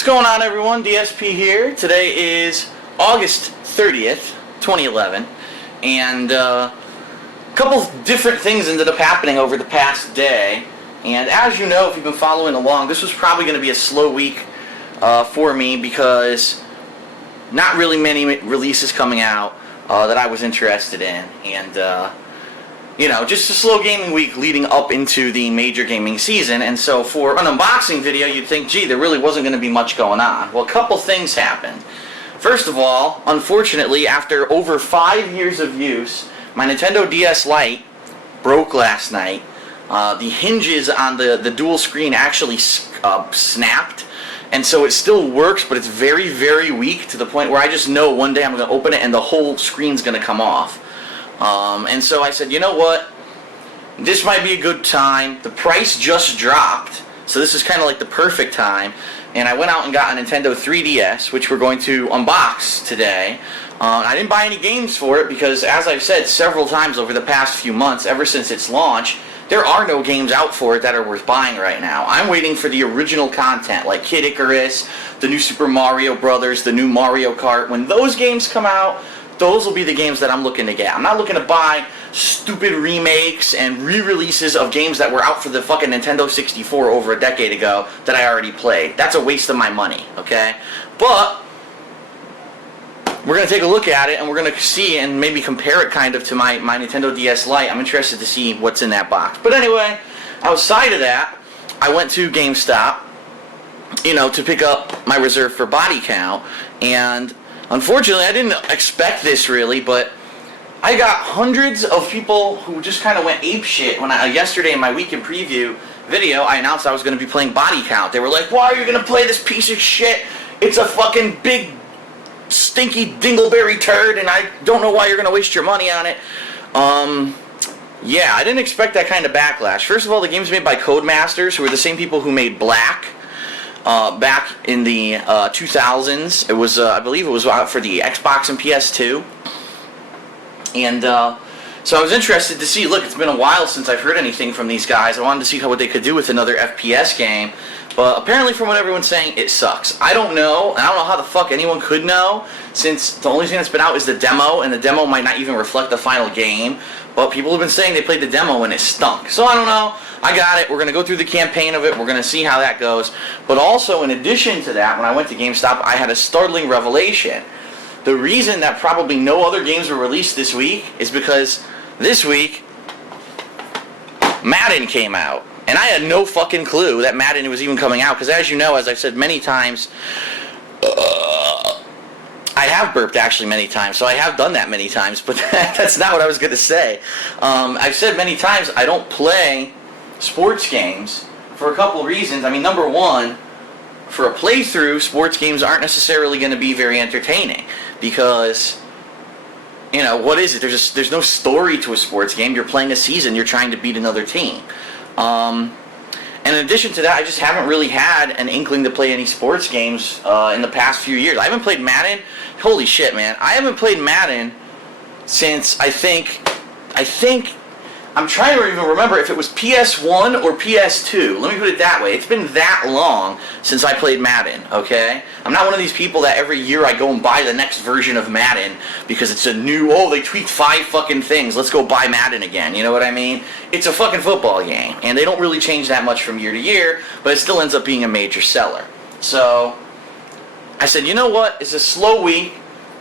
What's going on, everyone? DSP here. Today is August 30th, 2011, and a couple different things ended up happening over the past day. And as you know, if you've been following along, this was probably going to be a slow week for me because not really many releases coming out that I was interested in, and you know, just a slow gaming week leading up into the major gaming season. And so for an unboxing video, you'd think, gee, there really wasn't going to be much going on. Well, a couple things happened. First of all, unfortunately, after over 5 years of use, my Nintendo DS Lite broke last night. The hinges on the dual screen actually snapped, and so it still works, but it's very, very weak to the point where I just know one day I'm going to open it and the whole screen's going to come off. And so I said, you know what, this might be a good time. The price just dropped, so this is kind of like the perfect time. And I went out and got a Nintendo 3DS, which we're going to unbox today. I didn't buy any games for it because, as I've said several times over the past few months, ever since its launch, there are no games out for it that are worth buying right now. I'm waiting for the original content, like Kid Icarus, the new Super Mario Brothers, the new Mario Kart. When those games come out, those will be the games that I'm looking to get. I'm not looking to buy stupid remakes and re-releases of games that were out for the fucking Nintendo 64 over a decade ago that I already played. That's a waste of my money, okay? But we're going to take a look at it, and we're going to see and maybe compare it kind of to my Nintendo DS Lite. I'm interested to see what's in that box. But anyway, outside of that, I went to GameStop, you know, to pick up my reserve for body count, and unfortunately, I didn't expect this really, but I got hundreds of people who just kind of went apeshit when yesterday in my weekend preview video, I announced I was going to be playing Body Count. They were like, why are you going to play this piece of shit? It's a fucking big, stinky dingleberry turd, and I don't know why you're going to waste your money on it. Yeah, I didn't expect that kind of backlash. First of all, the game's made by Codemasters, who are the same people who made Black. Back in the 2000s. It was, I believe it was for the Xbox and PS2. And so I was interested to see, look, it's been a while since I've heard anything from these guys. I wanted to see what they could do with another FPS game. But apparently, from what everyone's saying, it sucks. I don't know, and I don't know how the fuck anyone could know, since the only thing that's been out is the demo, and the demo might not even reflect the final game. But people have been saying they played the demo and it stunk. So I don't know. I got it. We're going to go through the campaign of it. We're going to see how that goes. But also, in addition to that, when I went to GameStop, I had a startling revelation. The reason that probably no other games were released this week is because this week, Madden came out. And I had no fucking clue that Madden was even coming out. Because as you know, as I've said many times, I have burped actually many times, so I have done that many times, but that's not what I was going to say. I've said many times I don't play sports games for a couple reasons. I mean, number one, for a playthrough, sports games aren't necessarily going to be very entertaining because, you know, what is it? There's no story to a sports game. You're playing a season. You're trying to beat another team. And in addition to that, I just haven't really had an inkling to play any sports games in the past few years. I haven't played Madden. Holy shit, man. I haven't played Madden since I think I'm trying to even remember if it was PS1 or PS2. Let me put it that way. It's been that long since I played Madden, okay? I'm not one of these people that every year I go and buy the next version of Madden because it's a new, oh, they tweaked 5 fucking things, let's go buy Madden again, you know what I mean? It's a fucking football game, and they don't really change that much from year to year, but it still ends up being a major seller. So I said, you know what, it's a slow week,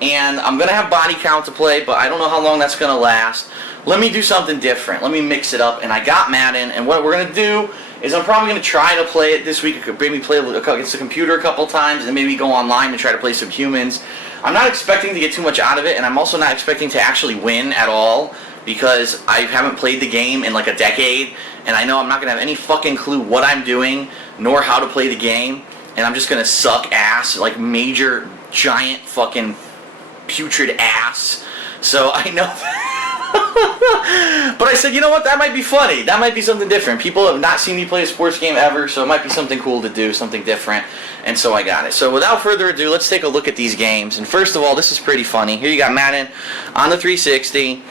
and I'm going to have body count to play, but I don't know how long that's going to last. Let me do something different. Let me mix it up. And I got Madden, and what we're going to do is I'm probably going to try to play it this week. I could maybe play against the computer a couple times, and maybe go online and try to play some humans. I'm not expecting to get too much out of it, and I'm also not expecting to actually win at all, because I haven't played the game in like a decade, and I know I'm not going to have any fucking clue what I'm doing, nor how to play the game, and I'm just going to suck ass, like major, giant, fucking putrid ass. So I know but I said, you know what, that might be funny. That might be something different. People have not seen me play a sports game ever, so it might be something cool to do, something different. And so I got it. So without further ado, let's take a look at these games. And first of all, this is pretty funny. Here you got Madden on the 360.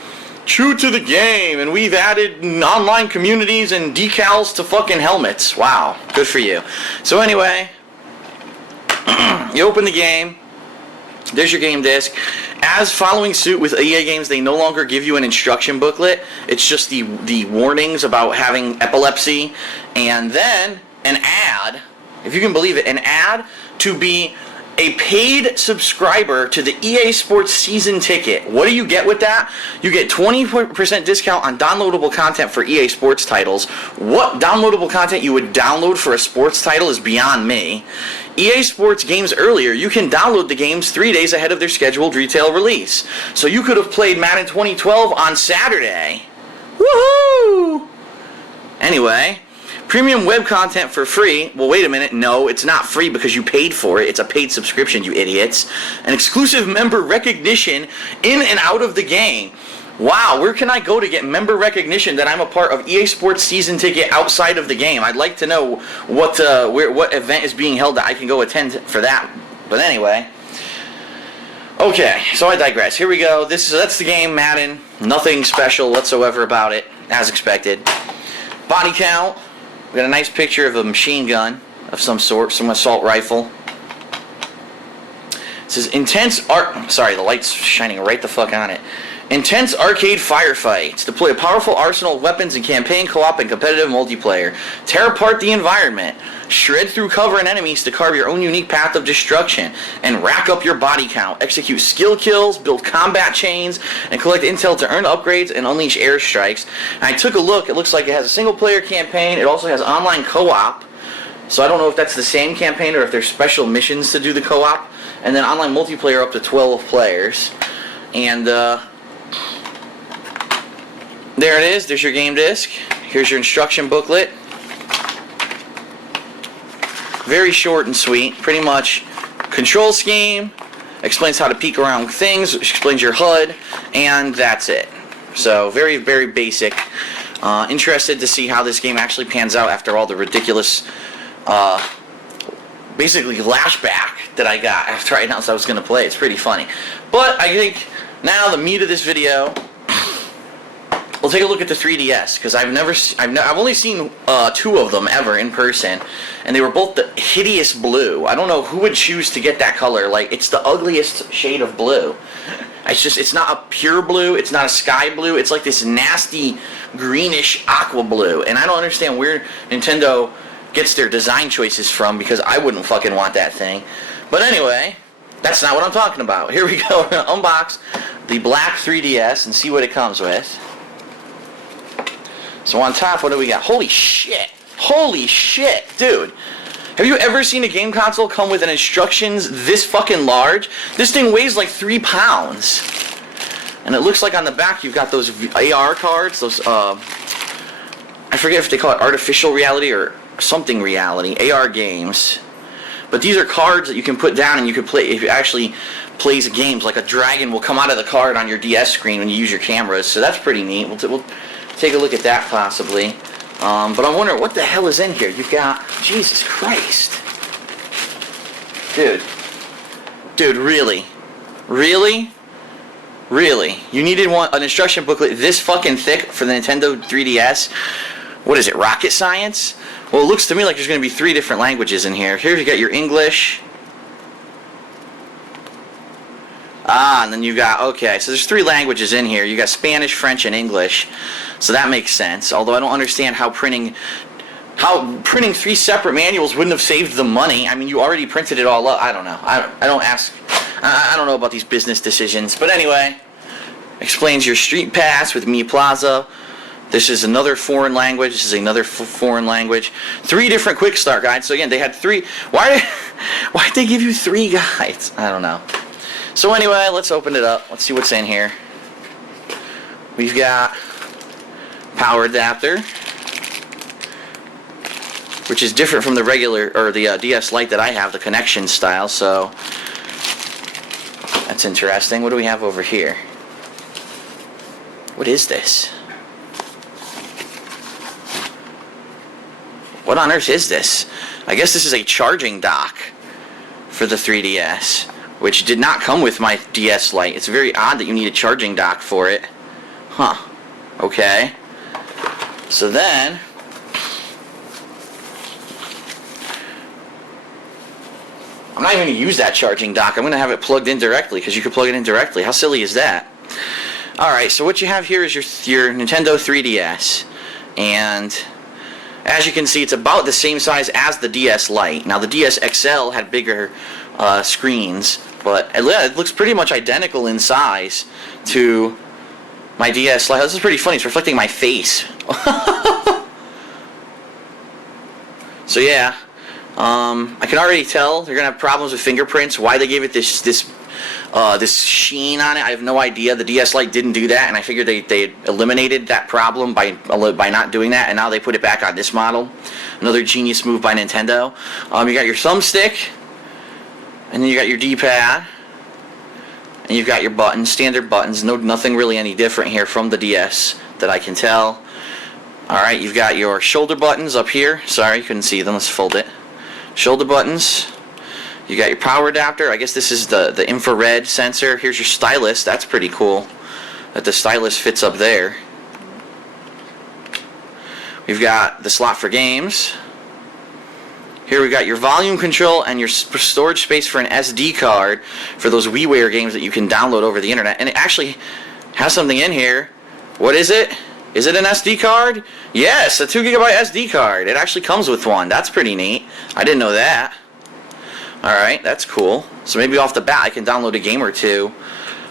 True to the game, and we've added online communities and decals to fucking helmets. Wow, good for you. So anyway, You open the game. There's your game disc. As following suit with EA games, they no longer give you an instruction booklet. It's just the warnings about having epilepsy, and then an ad, if you can believe it, an ad to be a paid subscriber to the EA Sports season ticket. What do you get with that? You get 20% discount on downloadable content for EA Sports titles. What downloadable content you would download for a sports title is beyond me. EA Sports games earlier, you can download the games 3 days ahead of their scheduled retail release. So you could have played Madden 2012 on Saturday. Woohoo! Anyway, premium web content for free. Well, wait a minute. No, it's not free because you paid for it. It's a paid subscription, you idiots. An exclusive member recognition in and out of the game. Wow, where can I go to get member recognition that I'm a part of EA Sports season ticket outside of the game? I'd like to know what event is being held that I can go attend for that. But anyway. Okay, so I digress. Here we go. That's the game, Madden. Nothing special whatsoever about it, as expected. Body count. We got a nice picture of a machine gun of some sort, some assault rifle. It says intense art. Sorry, the light's shining right the fuck on it. Intense arcade firefights. Deploy a powerful arsenal of weapons in campaign, co-op, and competitive multiplayer. Tear apart the environment. Shred through cover and enemies to carve your own unique path of destruction. And rack up your body count. Execute skill kills, build combat chains, and collect intel to earn upgrades and unleash airstrikes. And I took a look. It looks like it has a single-player campaign. It also has online co-op. So I don't know if that's the same campaign or if there's special missions to do the co-op. And then online multiplayer up to 12 players. And, there it is. There's your game disc. Here's your instruction booklet. Very short and sweet. Pretty much control scheme, explains how to peek around things, explains your HUD, and that's it. So very, very basic. Interested to see how this game actually pans out after all the ridiculous, basically lashback that I got after I announced I was going to play. It's pretty funny. But I think now the meat of this video, we'll take a look at the 3DS, because I've only seen 2 of them ever in person, and they were both the hideous blue. I don't know who would choose to get that color. Like, it's the ugliest shade of blue. It's not a pure blue, it's not a sky blue, it's like this nasty greenish aqua blue, and I don't understand where Nintendo gets their design choices from, because I wouldn't fucking want that thing. But anyway, that's not what I'm talking about. Here we go. We're gonna unbox the black 3DS and see what it comes with. So on top, what do we got? Holy shit. Holy shit, dude. Have you ever seen a game console come with an instructions this fucking large? This thing weighs like 3 pounds. And it looks like on the back you've got those AR cards, those, I forget if they call it artificial reality or something reality, AR games. But these are cards that you can put down and you can play, if it actually plays games, like a dragon will come out of the card on your DS screen when you use your cameras. So that's pretty neat. We'll take a look at that possibly. But I'm wondering what the hell is in here. You've got, Jesus Christ. Dude, really? Really? Really? You needed an instruction booklet this fucking thick for the Nintendo 3DS? What is it, rocket science? Well, it looks to me like there's going to be 3 different languages in here. Here you got your English. And then you got, okay, so there's 3 languages in here. You got Spanish, French, and English. So that makes sense. Although I don't understand how printing 3 separate manuals wouldn't have saved the money. I mean, you already printed it all up. I don't know. I don't know about these business decisions. But anyway, explains your street pass with Mi Plaza. This is another foreign language. This is another foreign language. 3 different quick start guides. So again, they had 3. Why'd they give you 3 guides? I don't know. So anyway, let's open it up. Let's see what's in here. We've got power adapter, which is different from the regular, or the DS Lite that I have, the connection style, so that's interesting. What do we have over here? What is this? What on earth is this? I guess this is a charging dock for the 3DS, which did not come with my DS Lite. It's very odd that you need a charging dock for it. Huh. Okay. So then, I'm not even going to use that charging dock. I'm going to have it plugged in directly because you can plug it in directly. How silly is that? Alright, so what you have here is your Nintendo 3DS. And as you can see, it's about the same size as the DS Lite. Now, the DS XL had bigger screens, but it looks pretty much identical in size to my DS Lite. This is pretty funny. It's reflecting my face. So yeah, I can already tell they're gonna have problems with fingerprints. Why they gave it this sheen on it, I have no idea. The DS Lite didn't do that, and I figured they eliminated that problem by not doing that, and now they put it back on this model. Another genius move by Nintendo. You got your thumbstick, and then you got your D-pad, and you've got your buttons, standard buttons. Nothing really any different here from the DS that I can tell. Alright, you've got your shoulder buttons up here. Sorry, you couldn't see them. Let's fold it. Shoulder buttons. You got your power adapter. I guess this is the infrared sensor. Here's your stylus. That's pretty cool that the stylus fits up there. We've got the slot for games. Here we got your volume control and your storage space for an SD card for those WiiWare games that you can download over the internet. And it actually has something in here. What is it? Is it an SD card? Yes, a 2GB SD card. It actually comes with one. That's pretty neat. I didn't know that. Alright, that's cool. So maybe off the bat I can download a game or two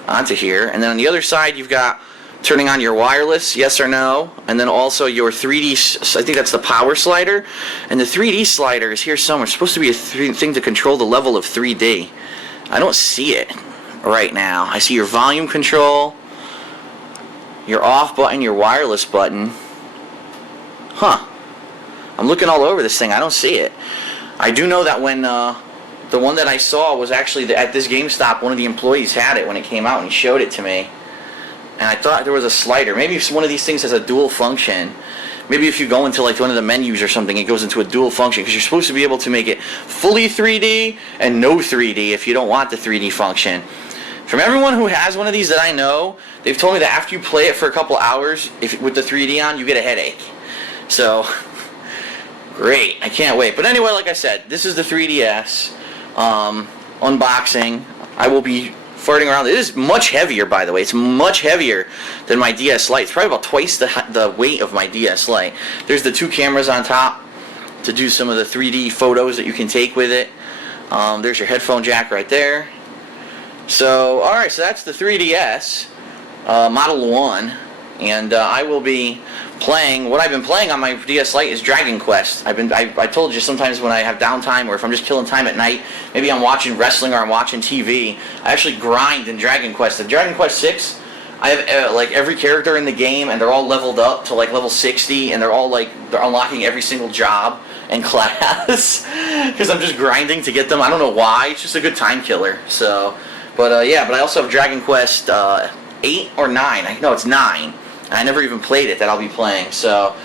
onto here. And then on the other side you've got turning on your wireless, yes or no. And then also your 3D, I think that's the power slider. And the 3D slider is here somewhere. It's supposed to be a thing to control the level of 3D. I don't see it right now. I see your volume control, your off button, your wireless button. Huh. I'm looking all over this thing. I don't see it. I do know that when the one that I saw was actually at this GameStop, one of the employees had it when it came out and he showed it to me. And I thought there was a slider. Maybe if one of these things has a dual function. Maybe if you go into like one of the menus or something, it goes into a dual function because you're supposed to be able to make it fully 3D and no 3D if you don't want the 3D function. From everyone who has one of these that I know, they've told me that after you play it for a couple hours, with the 3D on, you get a headache. So, great. I can't wait. But anyway, like I said, this is the 3DS unboxing. I will be farting around. It is much heavier, by the way. It's much heavier than my DS Lite. It's probably about twice the weight of my DS Lite. There's the two cameras on top to do some of the 3D photos that you can take with it. There's your headphone jack right there. So, alright, so that's the 3DS Model 1, and I will be playing, what I've been playing on my DS Lite is Dragon Quest. I told you sometimes when I have downtime or if I'm just killing time at night, maybe I'm watching wrestling or I'm watching TV, I actually grind in Dragon Quest. In Dragon Quest 6, I have like every character in the game and they're all leveled up to like level 60 and they're unlocking every single job and class because I'm just grinding to get them. I don't know why, it's just a good time killer. So, but yeah, but I also have Dragon Quest 8 or 9. No, it's 9. I never even played it that I'll be playing. So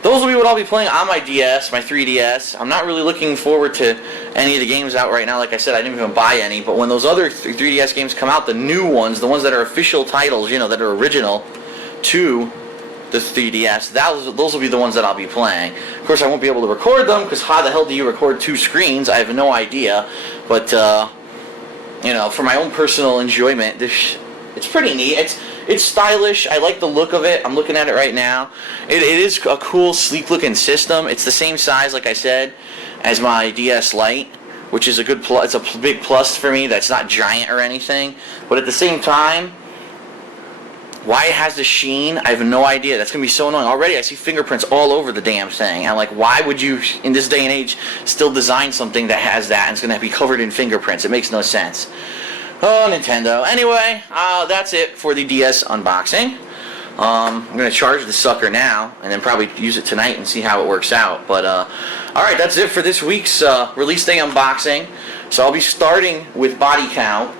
those will be what I'll be playing on my DS, my 3DS. I'm not really looking forward to any of the games out right now. Like I said, I didn't even buy any. But when those other 3DS games come out, the new ones, the ones that are official titles, you know, that are original to the 3DS, those will be the ones that I'll be playing. Of course, I won't be able to record them because how the hell do you record two screens? I have no idea. But you know, for my own personal enjoyment, it's pretty neat. It's stylish. I like the look of it. I'm looking at it right now. It is a cool, sleek-looking system. It's the same size, like I said, as my DS Lite, which is a good plus. It's a big plus for me. That's not giant or anything. But at the same time, why it has the sheen, I have no idea. That's going to be so annoying. Already, I see fingerprints all over the damn thing. I'm like, why would you, in this day and age, still design something that has that and it's going to be covered in fingerprints? It makes no sense. Oh, Nintendo. Anyway, that's it for the DS unboxing. I'm going to charge the sucker now, and then probably use it tonight and see how it works out. But, alright, that's it for this week's release day unboxing. So I'll be starting with Body Count,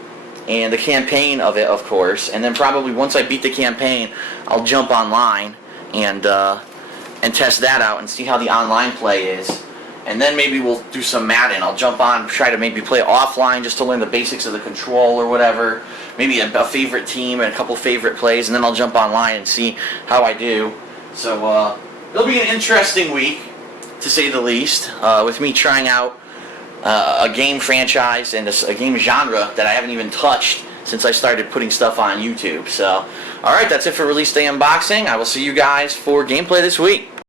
and the campaign of it, of course. And then probably once I beat the campaign, I'll jump online and test that out and see how the online play is. And then maybe we'll do some Madden. I'll jump on, try to maybe play offline just to learn the basics of the control or whatever. Maybe a favorite team and a couple favorite plays, and then I'll jump online and see how I do. So it'll be an interesting week, to say the least, with me trying out a game franchise and a game genre that I haven't even touched since I started putting stuff on YouTube. So, alright, that's it for Release Day Unboxing. I will see you guys for gameplay this week.